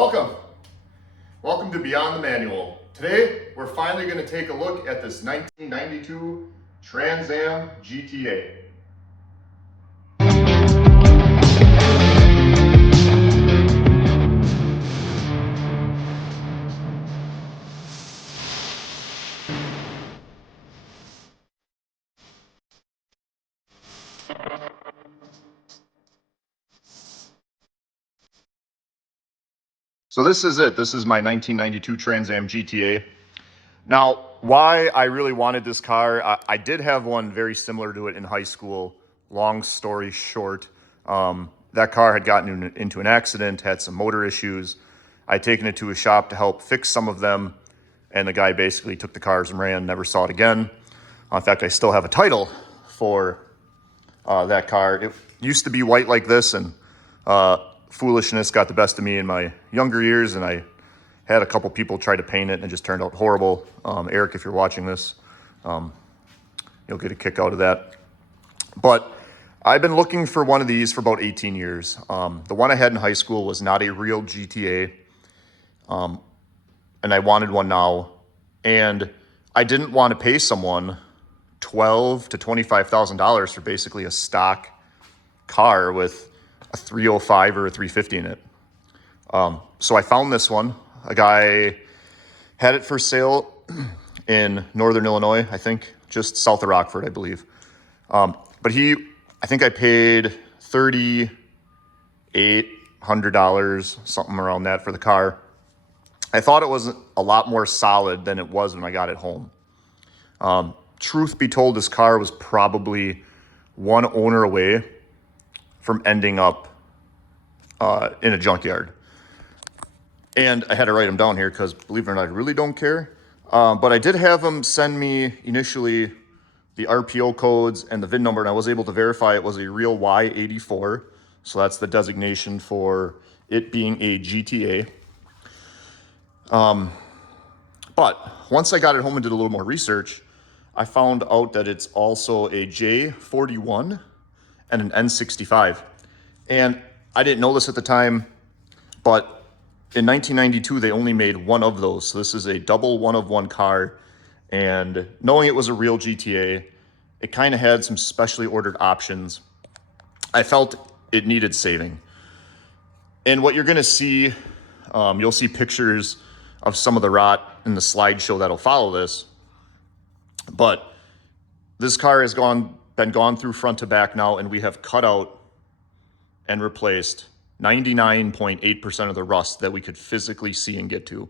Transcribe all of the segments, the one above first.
Welcome. Welcome to Beyond the Manual. Today, we're finally going to take a look at this 1992 Trans Am GTA. So this is it. This is my 1992 Trans Am GTA. Now, why I really wanted this car, I did have one very similar to it in high school. Long story short, that car had gotten into an accident, had some motor issues. I'd taken it to a shop to help fix some of them, and the guy basically took the cars and ran, never saw it again. In fact, I still have a title for that car. It used to be white like this, and foolishness got the best of me in my younger years, and I had a couple people try to paint it, and it just turned out horrible. Eric, if you're watching this, you'll get a kick out of that. But I've been looking for one of these for about 18 years. The one I had in high school was not a real GTA, and I wanted one now. And I didn't want to pay someone $12,000 to $25,000 for basically a stock car with a 305 or a 350 in it. So I found this one. A guy had it for sale in Northern Illinois, I think, just south of Rockford, I believe. But I think I paid $3,800, something around that for the car. I thought it was a lot more solid than it was when I got it home. Truth be told, this car was probably one owner away from ending up in a junkyard. And I had to write them down here because, believe it or not, I really don't care. But I did have them send me initially the RPO codes and the VIN number, and I was able to verify it was a real Y84. So that's the designation for it being a GTA. But once I got it home and did a little more research, I found out that it's also a J41 and an N65. And I didn't know this at the time, but in 1992, they only made one of those. So this is a double one-of-one car. And knowing it was a real GTA, it kind of had some specially ordered options. I felt it needed saving. And what you're going to see, you'll see pictures of some of the rot in the slideshow that'll follow this. But this car has been gone through front to back now, and we have cut out and replaced 99.8% of the rust that we could physically see and get to.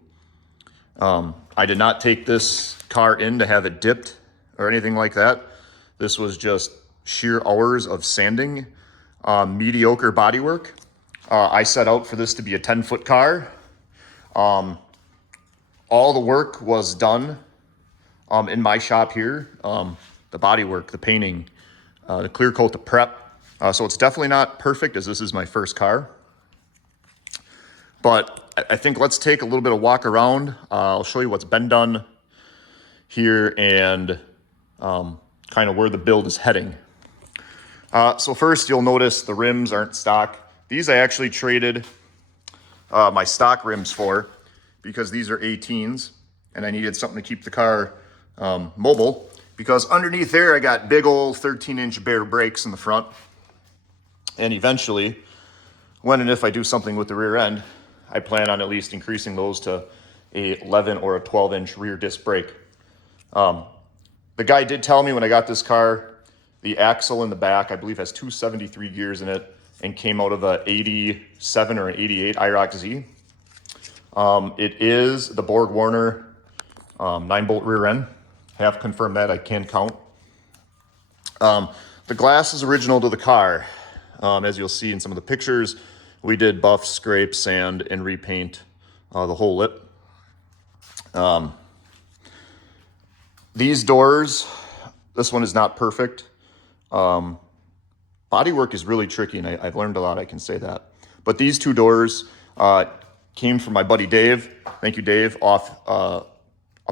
I did not take this car in to have it dipped or anything like that. This was just sheer hours of sanding, mediocre bodywork. I set out for this to be a 10-foot car. All the work was done in my shop here. The bodywork, the painting, the clear coat, the prep. So it's definitely not perfect, as this is my first car. But I think let's take a little bit of walk around. I'll show you what's been done here and kind of where the build is heading. So first, you'll notice the rims aren't stock. These I actually traded my stock rims for because these are 18s, and I needed something to keep the car mobile, because underneath there I got big old 13-inch Baer Brakes in the front. And eventually, when and if I do something with the rear end, I plan on at least increasing those to a 11 or a 12-inch rear disc brake. The guy did tell me when I got this car, the axle in the back, I believe, has 273 gears in it and came out of a 87 or an 88 IROC Z. It is the Borg Warner 9-bolt rear end. I have confirmed that. I can count. The glass is original to the car. As you'll see in some of the pictures, we did buff, scrape, sand, and repaint the whole lip. These doors, this one is not perfect. Bodywork is really tricky, and I've learned a lot, I can say that. But these two doors came from my buddy Dave. Thank you, Dave, off a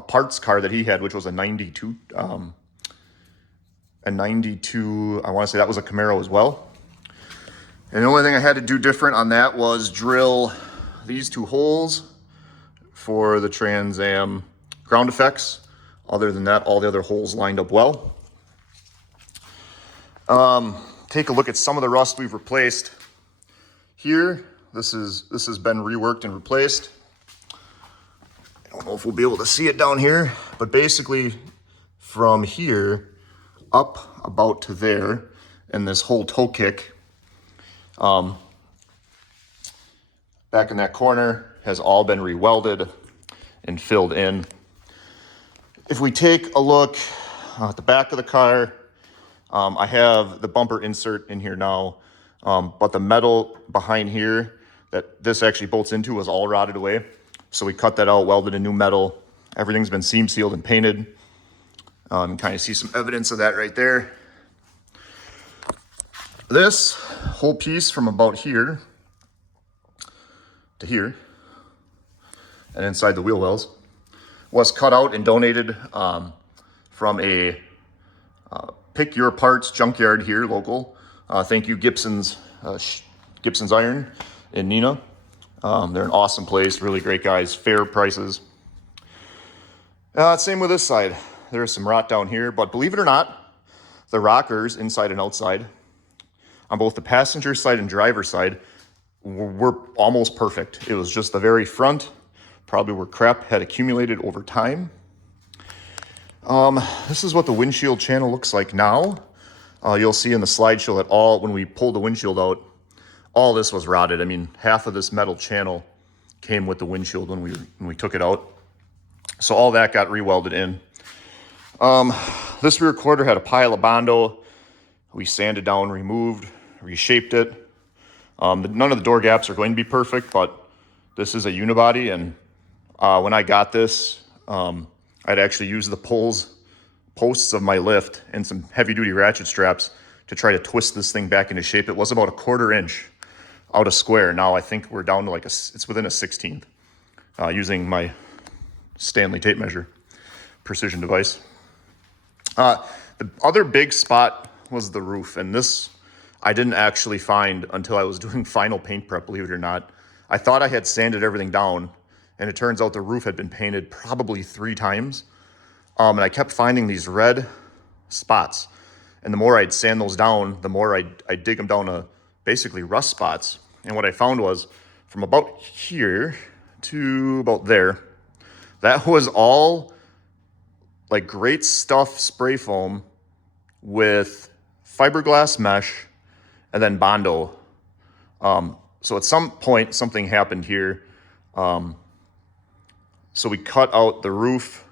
parts car that he had, which was a 92. I want to say that was a Camaro as well. And the only thing I had to do different on that was drill these two holes for the Trans Am ground effects. Other than that, all the other holes lined up well. Take a look at some of the rust we've replaced. Here, this has been reworked and replaced. I don't know if we'll be able to see it down here, but basically from here up about to there, and this whole toe kick, back in that corner has all been re-welded and filled in. If we take a look at the back of the car, I have the bumper insert in here now, but the metal behind here that this actually bolts into was all rotted away. So we cut that out, welded a new metal. Everything's been seam sealed and painted. You can kind of see some evidence of that right there. This whole piece from about here to here and inside the wheel wells was cut out and donated from a pick your parts junkyard here, local. Thank you, Gibson's Iron in Neenah. They're an awesome place, really great guys, fair prices. Same with this side. There's some rot down here, but believe it or not, the rockers inside and outside on both the passenger side and driver side were almost perfect. It was just the very front, probably where crap had accumulated over time. This is what the windshield channel looks like now. You'll see in the slideshow that when we pulled the windshield out, all this was rotted. I mean, half of this metal channel came with the windshield when we took it out. So all that got re-welded in. This rear quarter had a pile of Bondo. We sanded down, removed, reshaped it. None of the door gaps are going to be perfect, but this is a unibody, and when I got this, I'd actually used the posts of my lift and some heavy-duty ratchet straps to try to twist this thing back into shape. It was about a 1/4 inch out of square. Now I think we're down to it's within a 1/16, using my Stanley tape measure precision device. The other big spot was the roof, and this I didn't actually find until I was doing final paint prep, believe it or not. I thought I had sanded everything down, and it turns out the roof had been painted probably 3 times. And I kept finding these red spots. And the more I'd sand those down, the more I'd dig them down to basically rust spots. And what I found was from about here to about there, that was all like great stuff spray foam with fiberglass mesh and then Bondo. So at some point, something happened here. So we cut out the roof,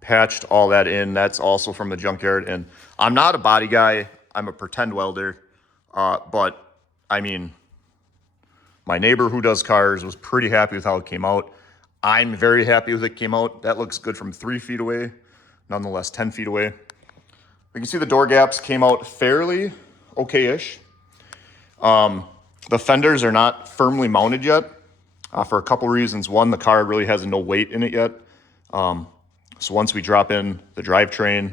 patched all that in. That's also from the junkyard. And I'm not a body guy. I'm a pretend welder. But I mean, my neighbor who does cars was pretty happy with how it came out. I'm very happy with it came out. That looks good from 3 feet away, nonetheless 10 feet away. We can see the door gaps came out fairly okay-ish. The fenders are not firmly mounted yet for a couple reasons. One, the car really has no weight in it yet. So once we drop in the drivetrain,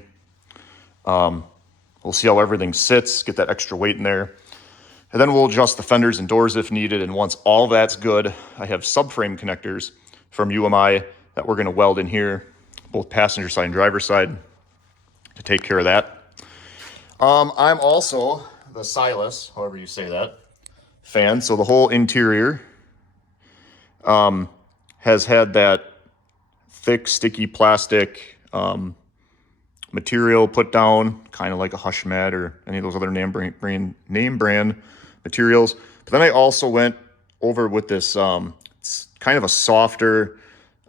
we'll see how everything sits, get that extra weight in there. And then we'll adjust the fenders and doors if needed. And once all that's good, I have subframe connectors from UMI that we're going to weld in here, both passenger side and driver side, to take care of that. I'm also the Silas, however you say that, fan. So the whole interior has had that thick, sticky plastic material put down, kind of like a Hush Mat or any of those other name brand materials. But then I also went over with this it's kind of a softer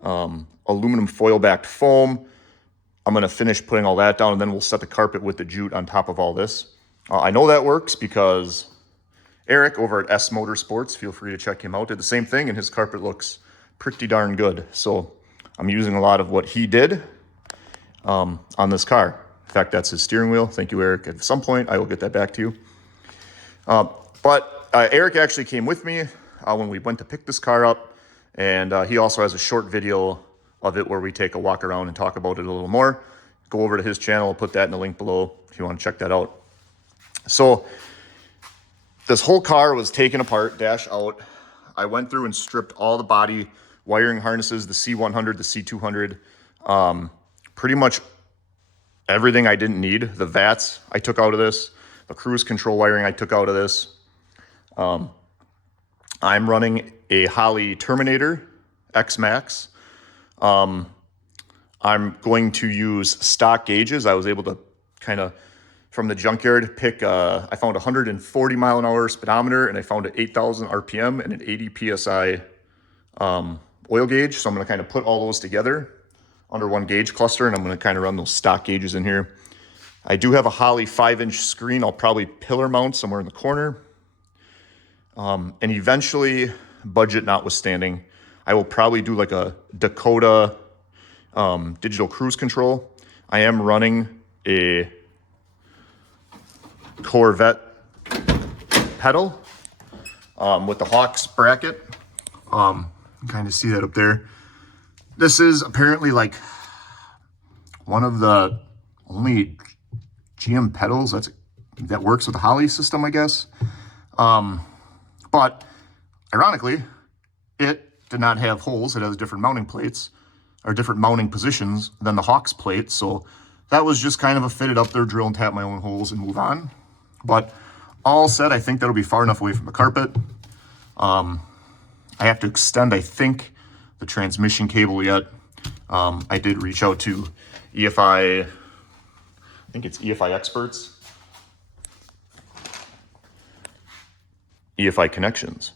aluminum foil-backed foam. I'm going to finish putting all that down, and then we'll set the carpet with the jute on top of all this. I know that works because Eric over at Ess Motorsports, feel free to check him out, did the same thing, and his carpet looks pretty darn good. So I'm using a lot of what he did on this car. In fact, that's his steering wheel. Thank you, Eric. At some point, I will get that back to you. But Eric actually came with me when we went to pick this car up, and he also has a short video of it where we take a walk around and talk about it a little more. Go over to his channel. I'll put that in the link below if you want to check that out. So this whole car was taken apart, dash out. I went through and stripped all the body wiring harnesses, the C100, the C200, pretty much everything I didn't need. The VATs I took out of this, the cruise control wiring I took out of this. I'm running a Holley Terminator X Max. I'm going to use stock gauges. I was able to kind of, from the junkyard, pick, I found a 140 mile an hour speedometer, and I found an 8,000 RPM and an 80 PSI oil gauge. So I'm going to kind of put all those together under one gauge cluster, and I'm going to kind of run those stock gauges in here. I do have a Holley 5-inch screen. I'll probably pillar mount somewhere in the corner. And eventually, budget notwithstanding, I will probably do like a Dakota digital cruise control. I am running a Corvette pedal with the Hawks bracket. You can kind of see that up there. This is apparently like one of the only GM pedals that works with the Holley system, I guess. But ironically, it did not have holes. It has different mounting plates or different mounting positions than the Hawks plate. So that was just kind of a fit it up there, drill and tap my own holes and move on. But all said, I think that'll be far enough away from the carpet. I have to extend, I think, the transmission cable yet. I did reach out to EFI, I think it's EFI Experts. EFI Connections,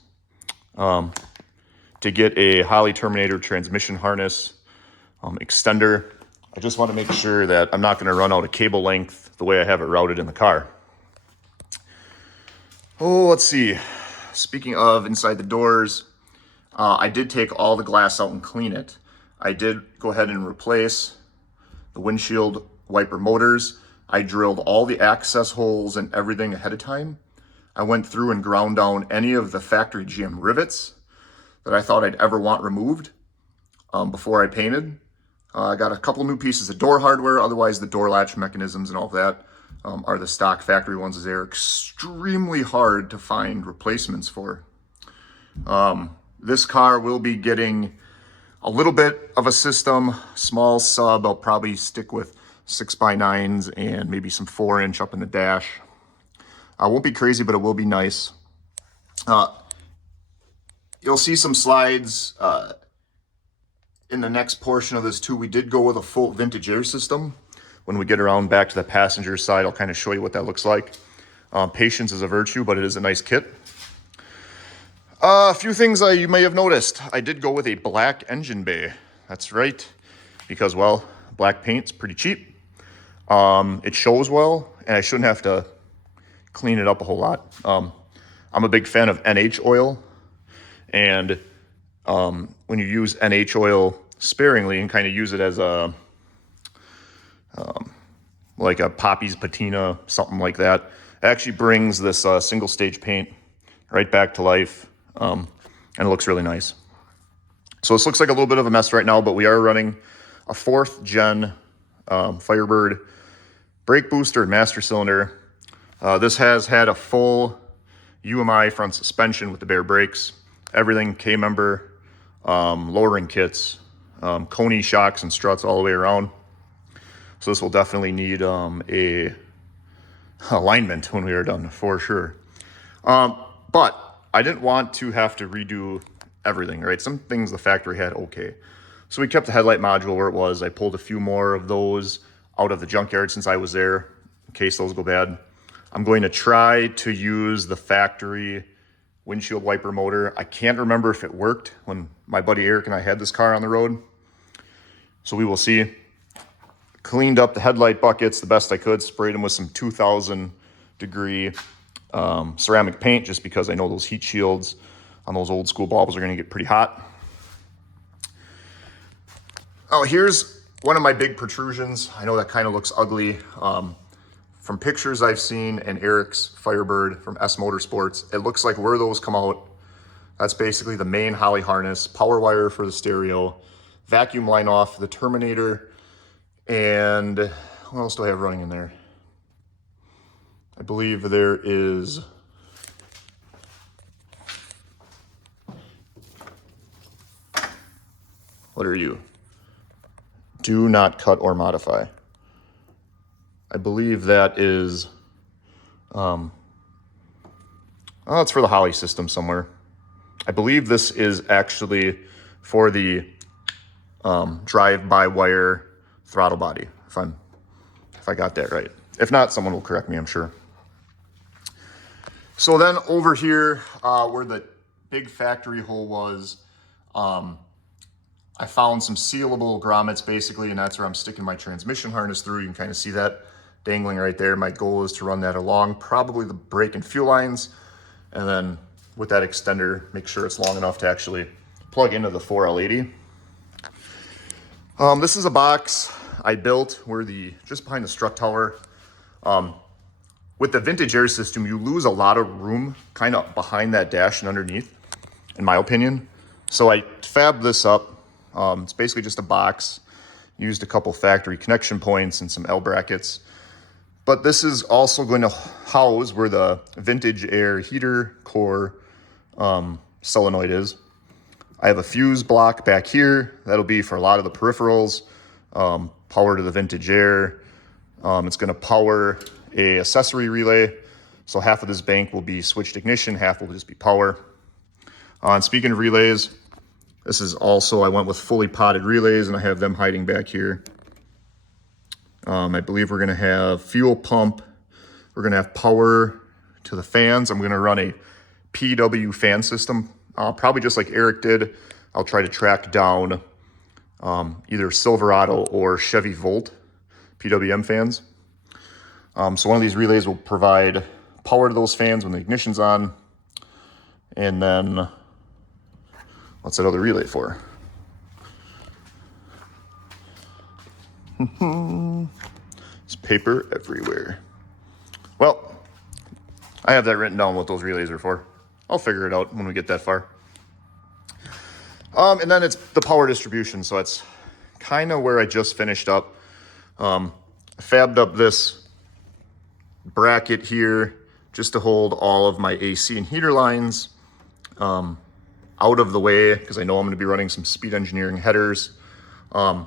to get a Holley Terminator transmission harness extender. I just want to make sure that I'm not going to run out of cable length the way I have it routed in the car. Oh, let's see. Speaking of inside the doors, I did take all the glass out and clean it. I did go ahead and replace the windshield wiper motors. I drilled all the access holes and everything ahead of time. I went through and ground down any of the factory GM rivets that I thought I'd ever want removed before I painted. I got a couple new pieces of door hardware. Otherwise, the door latch mechanisms and all that are the stock factory ones. They're extremely hard to find replacements for. This car will be getting a little bit of a system, small sub. I'll probably stick with 6x9s and maybe some 4-inch up in the dash. Won't be crazy, but it will be nice. You'll see some slides in the next portion of this too. We did go with a full vintage air system. When we get around back to the passenger side, I'll kind of show you what that looks like. Patience is a virtue, but it is a nice kit. A few things you may have noticed. I did go with a black engine bay. That's right, because, well, black paint's pretty cheap. It shows well, and I shouldn't have to clean it up a whole lot. I'm a big fan of NH oil, and when you use NH oil sparingly and kind of use it as a like a Poppy's patina, something like that, it actually brings this single stage paint right back to life, and it looks really nice. So this looks like a little bit of a mess right now, but we are running a 4th gen Firebird brake booster and master cylinder. This has had a full UMI front suspension with the Baer Brakes, everything K-member, lowering kits, Coney shocks and struts all the way around. So this will definitely need a alignment when we are done, for sure. But I didn't want to have to redo everything, right? Some things the factory had okay. So we kept the headlight module where it was. I pulled a few more of those out of the junkyard since I was there, in case those go bad. I'm going to try to use the factory windshield wiper motor. I can't remember if it worked when my buddy Eric and I had this car on the road. So we will see. Cleaned up the headlight buckets the best I could, sprayed them with some 2000 degree ceramic paint, just because I know those heat shields on those old school bulbs are going to get pretty hot. Oh, here's one of my big protrusions. I know that kind of looks ugly. From pictures I've seen and Eric's Firebird from Ess Motorsports, it looks like where those come out, that's basically the main Holley harness, power wire for the stereo, vacuum line off the Terminator, and what else do I have running in there? I believe there is What are you? Do not cut or modify. I believe that is, oh, it's for the Holly system somewhere. I believe this is actually for the drive-by-wire throttle body, if I got that right. If not, someone will correct me, I'm sure. So then over here, where the big factory hole was, I found some sealable grommets basically, and that's where I'm sticking my transmission harness through. You can kind of see that dangling right there. My goal is to run that along probably the brake and fuel lines, and then with that extender, make sure it's long enough to actually plug into the 4L80. This is a box I built where just behind the strut tower. With the vintage air system, you lose a lot of room kind of behind that dash and underneath, in my opinion. So I fabbed this up. It's basically just a box, used a couple factory connection points and some L brackets. But this is also going to house where the vintage air heater core solenoid is. I have a fuse block back here. That'll be for a lot of the peripherals, power to the vintage air. It's going to power a accessory relay. So half of this bank will be switched ignition, half will just be power. And speaking of relays, this is also, I went with fully potted relays and I have them hiding back here. I believe we're gonna have fuel pump. We're gonna have power to the fans. I'm gonna run a PW fan system, probably just like Eric did. I'll try to track down either Silverado or Chevy Volt PWM fans. So one of these relays will provide power to those fans when the ignition's on. And then, what's that other relay for? There's paper everywhere. Well, I have that written down what those relays are for. I'll figure it out when we get that far. And then it's the power distribution. So it's kind of where I just finished up. Fabbed up this bracket here just to hold all of my AC and heater lines out of the way, because I know I'm going to be running some speed engineering headers. And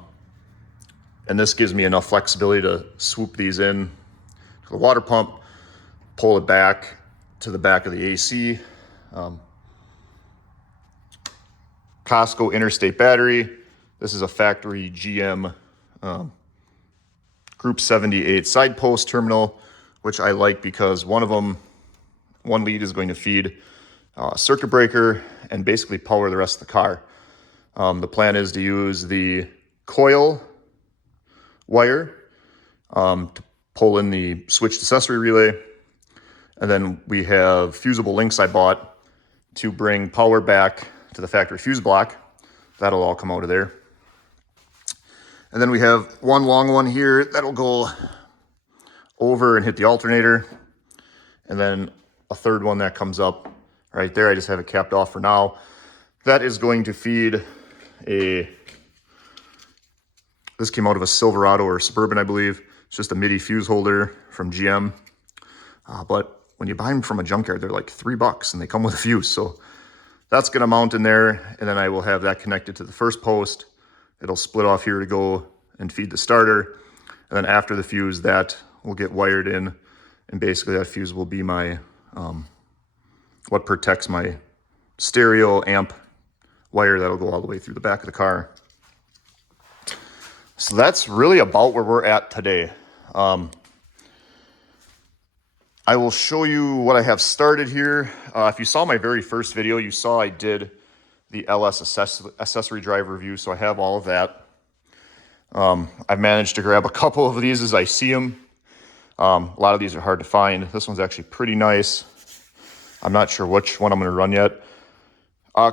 this gives me enough flexibility to swoop these in to the water pump, pull it back to the back of the AC. Costco interstate battery. This is a factory GM Group 78 side post terminal, which I like because one lead is going to feed a circuit breaker and basically power the rest of the car. The plan is to use the coil wire to pull in the switched accessory relay. And then we have fusible links I bought to bring power back to the factory fuse block. That'll all come out of there. And then we have one long one here that'll go over and hit the alternator. And then a third one that comes up right there. I just have it capped off for now. That is going to feed this came out of a Silverado or Suburban, I believe. It's just a MIDI fuse holder from GM. But when you buy them from a junkyard, they're like $3 and they come with a fuse. So that's gonna mount in there, and then I will have that connected to the first post. It'll split off here to go and feed the starter. And then after the fuse, that will get wired in, and basically that fuse will be my, what protects my stereo amp wire that'll go all the way through the back of the car. So that's really about where we're at today. I will show you what I have started here. If you saw my very first video, you saw I did the LS accessory drive review, so I have all of that. I've managed to grab a couple of these as I see them. A lot of these are hard to find. This one's actually pretty nice. I'm not sure which one I'm going to run yet.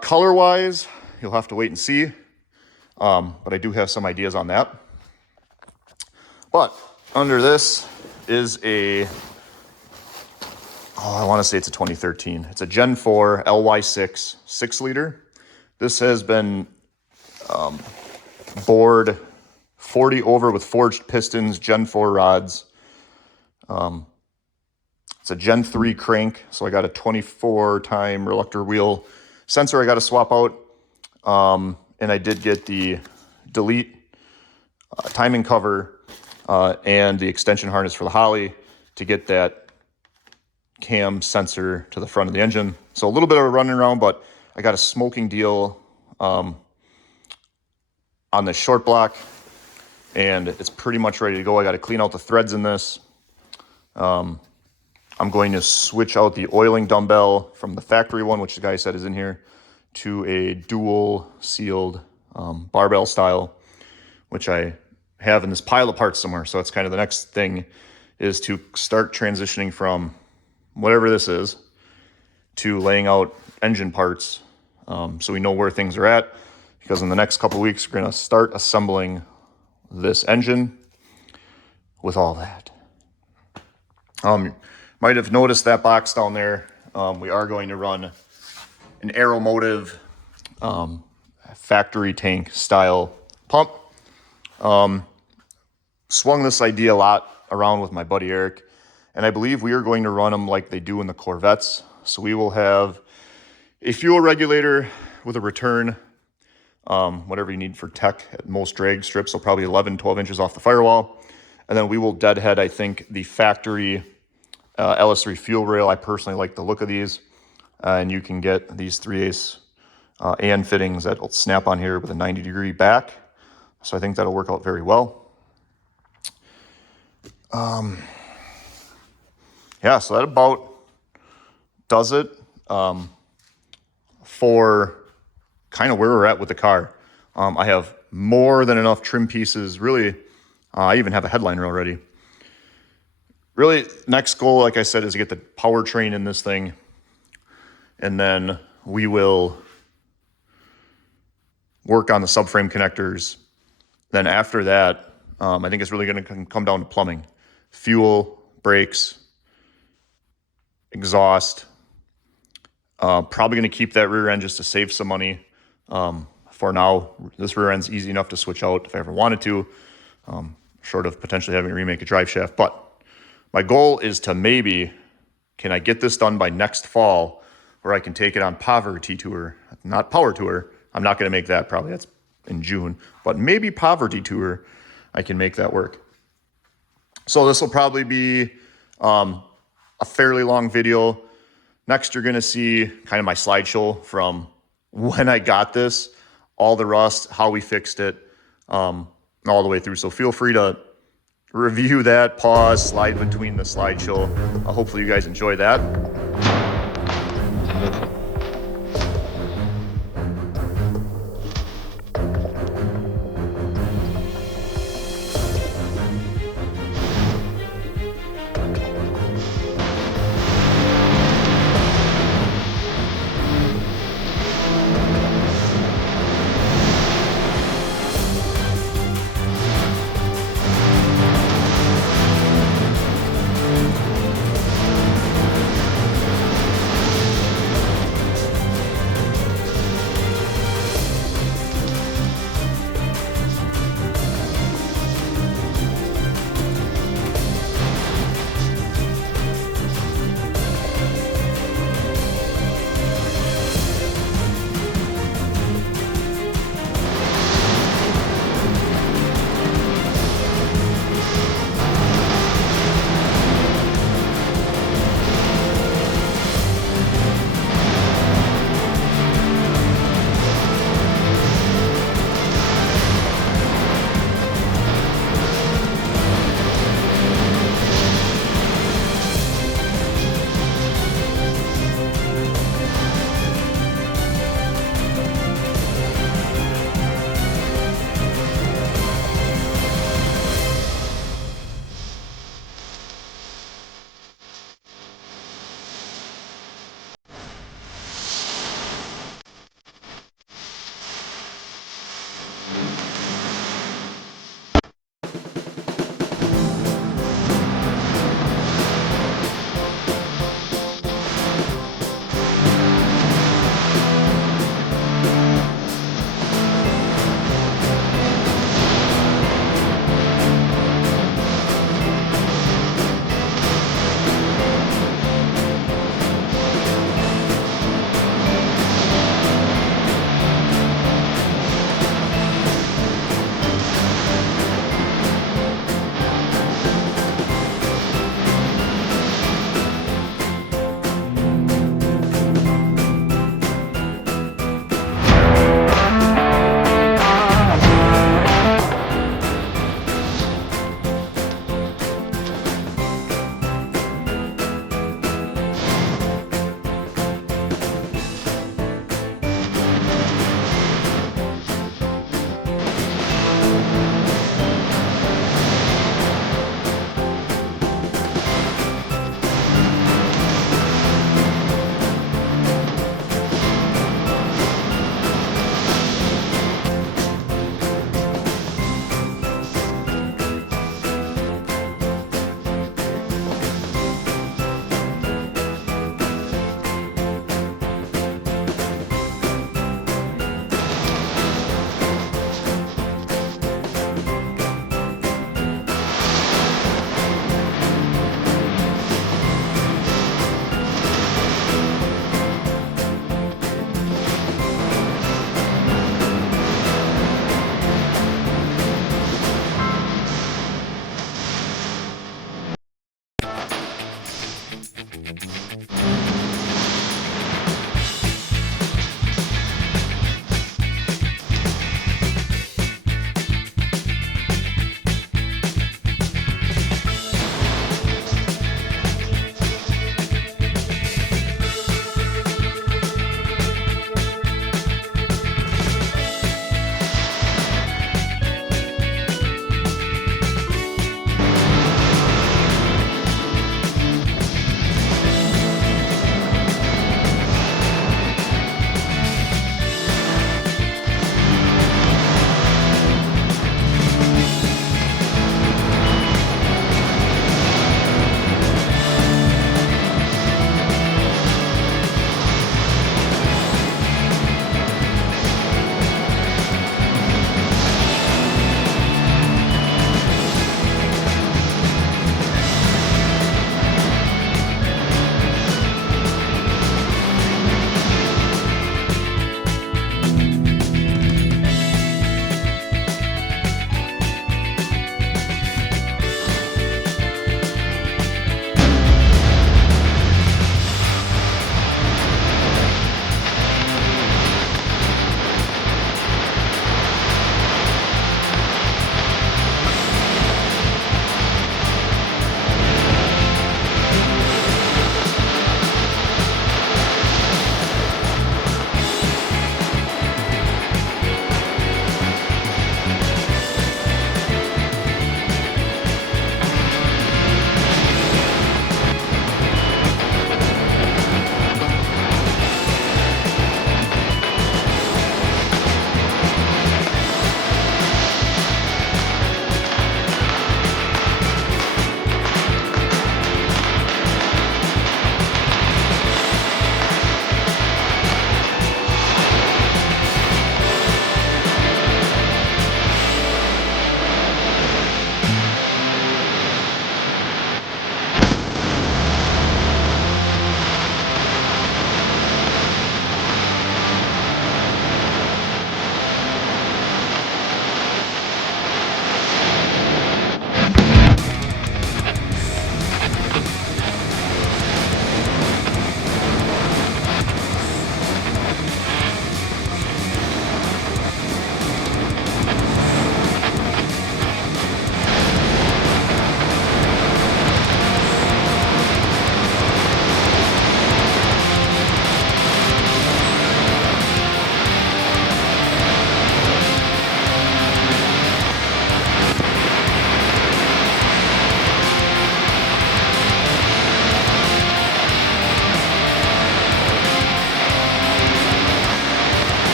Color-wise, you'll have to wait and see. But I do have some ideas on that. But under this is I want to say it's a 2013. It's a Gen 4 LY6 6-liter. This has been bored 40 over with forged pistons, Gen 4 rods. It's a Gen 3 crank, so I got a 24-time reluctor wheel sensor I got to swap out. and I did get the delete timing cover and the extension harness for the Holly to get that cam sensor to the front of the engine. So a little bit of a running around, but I got a smoking deal on the short block, and it's pretty much ready to go. I got to clean out the threads in this. I'm going to switch out the oiling dumbbell from the factory one, which the guy said is in here, to a dual sealed barbell style, which I have in this pile of parts somewhere. So it's kind of the next thing is to start transitioning from whatever this is to laying out engine parts, so we know where things are at, because in the next couple weeks we're going to start assembling this engine with all that. Might have noticed that box down there. We are going to run an Aeromotive factory tank style pump. Swung this idea a lot around with my buddy Eric, and I believe we are going to run them like they do in the Corvettes. So we will have a fuel regulator with a return, whatever you need for tech at most drag strips, so probably 11, 12 inches off the firewall. And then we will deadhead, I think, the factory LS3 fuel rail. I personally like the look of these. And you can get these 3/8 AN fittings that will snap on here with a 90-degree back. So I think that'll work out very well. Yeah, so that about does it for kind of where we're at with the car. I have more than enough trim pieces. Really, I even have a headliner already. Really, next goal, like I said, is to get the powertrain in this thing. And then we will work on the subframe connectors. Then after that, I think it's really going to come down to plumbing. Fuel, brakes, exhaust. Probably going to keep that rear end just to save some money. For now, this rear end's easy enough to switch out if I ever wanted to, short of potentially having to remake a drive shaft. But my goal is to maybe, can I get this done by next fall, where I can take it on Poverty Tour, not Power Tour. I'm not going to make that, probably that's in June, but maybe Poverty Tour, I can make that work. So this will probably be a fairly long video. Next, you're going to see kind of my slideshow from when I got this, all the rust, how we fixed it, all the way through. So feel free to review that, pause, slide between the slideshow. Hopefully you guys enjoy that.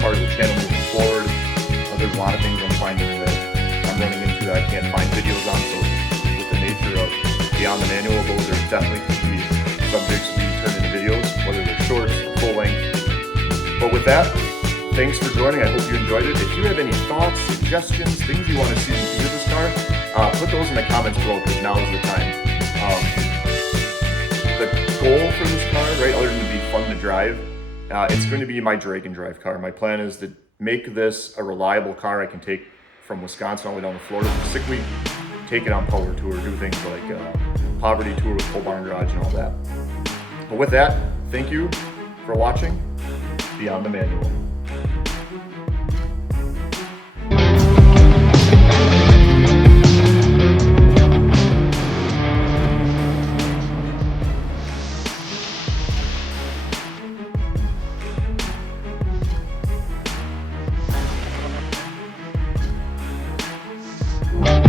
part of the channel moving forward. There's a lot of things I'm finding that I'm running into that I can't find videos on, so with the nature of Beyond the Manual, those are definitely going to be subjects to be turned into videos, whether they're shorts or full length. But with that, thanks for joining. I hope you enjoyed it. If you have any thoughts, suggestions, things you want to see me do with this car, put those in the comments below, because now is the time. The goal for this car, right, other than to be fun to drive, it's going to be my drag and drive car. My plan is to make this a reliable car I can take from Wisconsin all the way down to Florida for 6 weeks, take it on power tour, do things like poverty tour with Pole Barn Garage and all that. But with that, thank you for watching Beyond the Manual.